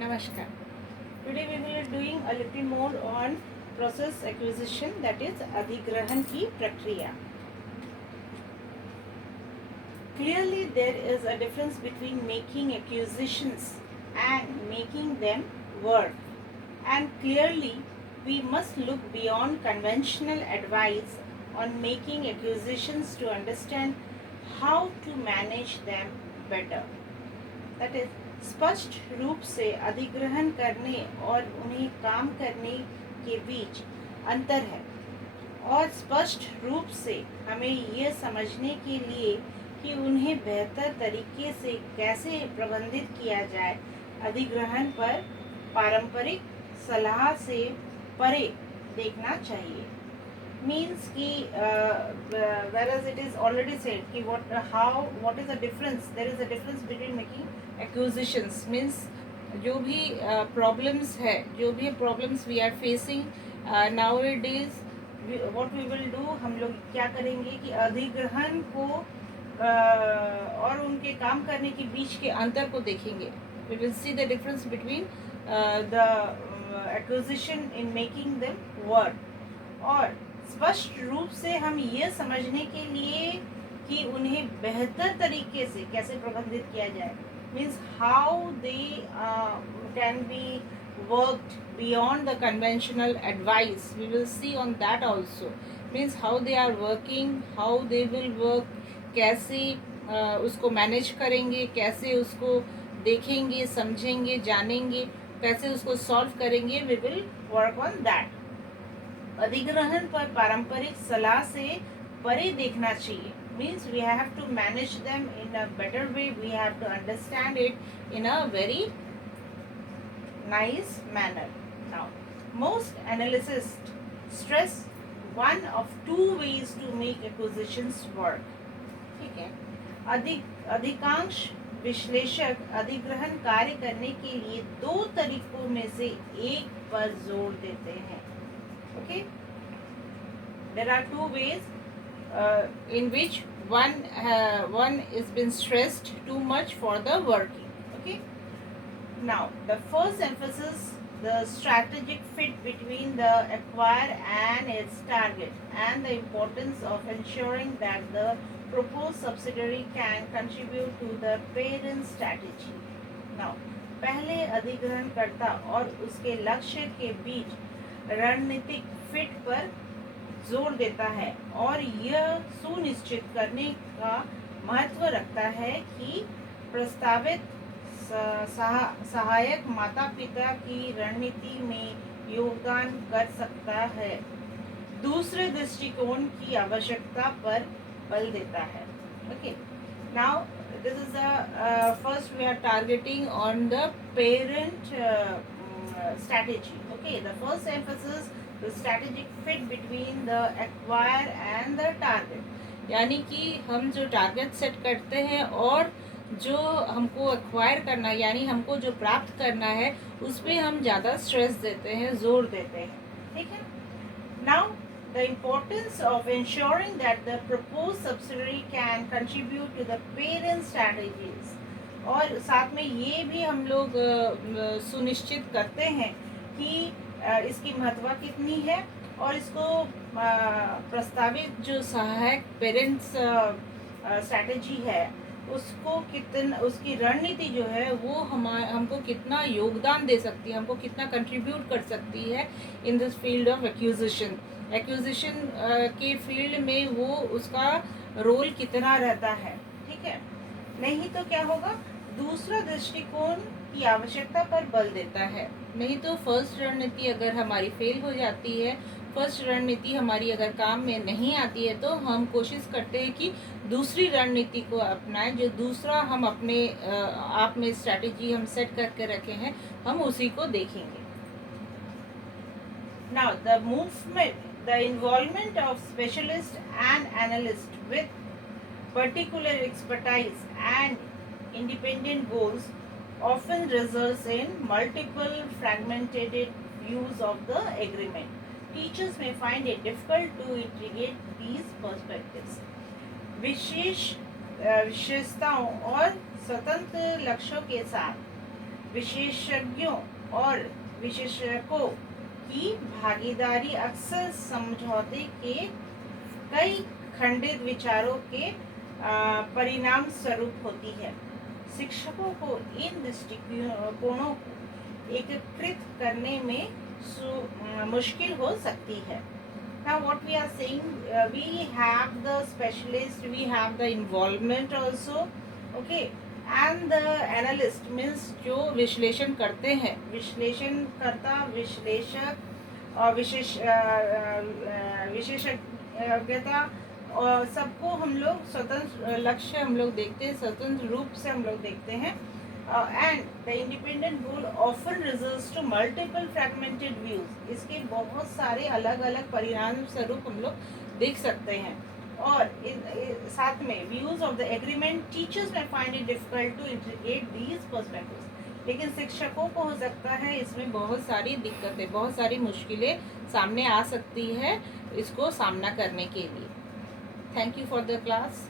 Namaskar. Today we will be doing a little more on process acquisition, that is अधिग्रहण की प्रक्रिया. Clearly there is a difference between making acquisitions and making them work. And clearly we must look beyond conventional advice on making acquisitions to understand how to manage them better. That is, स्पष्ट रूप से अधिग्रहण करने और उन्हें काम करने के बीच अंतर है, और स्पष्ट रूप से हमें यह समझने के लिए कि उन्हें बेहतर तरीके से कैसे प्रबंधित किया जाए, अधिग्रहण पर पारंपरिक सलाह से परे देखना चाहिए. मीन्स कि whereas it is already said कि what is the difference, there is a difference between making acquisitions, means जो भी problems है, जो भी problems we are facing nowadays, what we will do, हम लोग क्या करेंगे कि अधिग्रहण को और उनके काम करने के बीच के अंतर को देखेंगे. We will see the difference between the acquisition in making them work. और स्पष्ट रूप से हम ये समझने के लिए कि उन्हें बेहतर तरीके से कैसे प्रबंधित किया जाए, means how they can be worked beyond the conventional advice. We will see on that also. Means how they are working, how they will work, कैसे उसको मैनेज करेंगे, कैसे उसको देखेंगे, समझेंगे, जानेंगे, कैसे उसको सॉल्व करेंगे. We will work on that. अधिग्रहण पर पारंपरिक सलाह से परे देखना चाहिए. Means we have to manage them in a better way. We have to understand it in a very nice manner. Now most analyst stress one of two ways to make acquisitions work. ठीक है. अधिकांश विश्लेषक अधिग्रहण कार्य करने के लिए दो तरीकों में से एक पर जोर देते हैं. Okay, there are two ways in which one is been stressed too much for the working. Okay, now the first emphasis the strategic fit between the acquire and its target, and the importance of ensuring that the proposed subsidiary can contribute to the parent strategy. Now पहले अधिग्रहणकर्ता और उसके लक्ष्य के बीच रणनीतिक fit पर जोर देता है, और यह सुनिश्चित करने का महत्व रखता है कि प्रस्तावित सहायक माता पिता की रणनीति में योगदान कर सकता है. दूसरे दृष्टिकोण की आवश्यकता पर बल देता है. Okay, now this is the first we are targeting on the parent strategy. Okay, the first emphasis the strategic fit between the acquire and the target. यानी कि हम जो टारगेट सेट करते हैं और जो हमको एक्वायर करना है, यानी हमको जो प्राप्त करना है, उस पर हम ज़्यादा स्ट्रेस देते हैं, जोर देते हैं. ठीक है. Now the importance of ensuring that the proposed subsidiary can contribute to the parent strategies. और साथ में ये भी हम लोग सुनिश्चित करते हैं कि इसकी महत्व कितनी है, और इसको प्रस्तावित जो सहायक पेरेंट्स स्ट्रैटेजी है उसको कितना, उसकी रणनीति जो है वो हमको कितना योगदान दे सकती है, हमको कितना कंट्रीब्यूट कर सकती है in this field of acquisition. Acquisition के फील्ड में वो उसका रोल कितना रहता है. ठीक है. नहीं तो क्या होगा, दूसरा दृष्टिकोण की आवश्यकता पर बल देता है. नहीं तो फर्स्ट रणनीति अगर हमारी फेल हो जाती है, फर्स्ट रणनीति हमारी अगर काम में नहीं आती है, तो हम कोशिश करते हैं कि दूसरी रणनीति को अपनाएं, जो दूसरा हम अपने आप में स्ट्रैटेजी हम सेट करके रखे हैं, हम उसी को देखेंगे. Now the movement the involvement of specialist and analyst with particular expertise and independent goals often results in multiple fragmented views of the agreement. Teachers may find it difficult to integrate these perspectives. विशेषताओं और स्वतंत्र लक्ष्यों के साथ विशेषज्ञों और विशेषज्ञों की भागीदारी अक्सर समझौते के कई खंडित विचारों के परिणाम स्वरूप होती है। शिक्षकों को इन दृष्टिकोणों को एकीकृत करने में मुश्किल हो सकती है। Now what we are saying, we have the specialist, we have the involvement also, okay, and the analyst means जो विश्लेषण करते हैं, विश्लेषणकर्ता, विश्लेषक और विशेषज्ञता और सबको हम लोग स्वतंत्र लक्ष्य हम लोग देखते हैं, स्वतंत्र रूप से हम लोग देखते हैं। And the independent goal often results to multiple fragmented views, इसके बहुत सारे अलग अलग परिणाम स्वरूप हम लोग देख सकते हैं। और साथ में views of the agreement teachers में find it difficult to integrate these perspectives, लेकिन शिक्षकों को हो सकता है इसमें बहुत सारी दिक्कतें, बहुत सारी मुश्किलें सामने आ सकती है इसको सामना करने के लिए। Thank you for the class.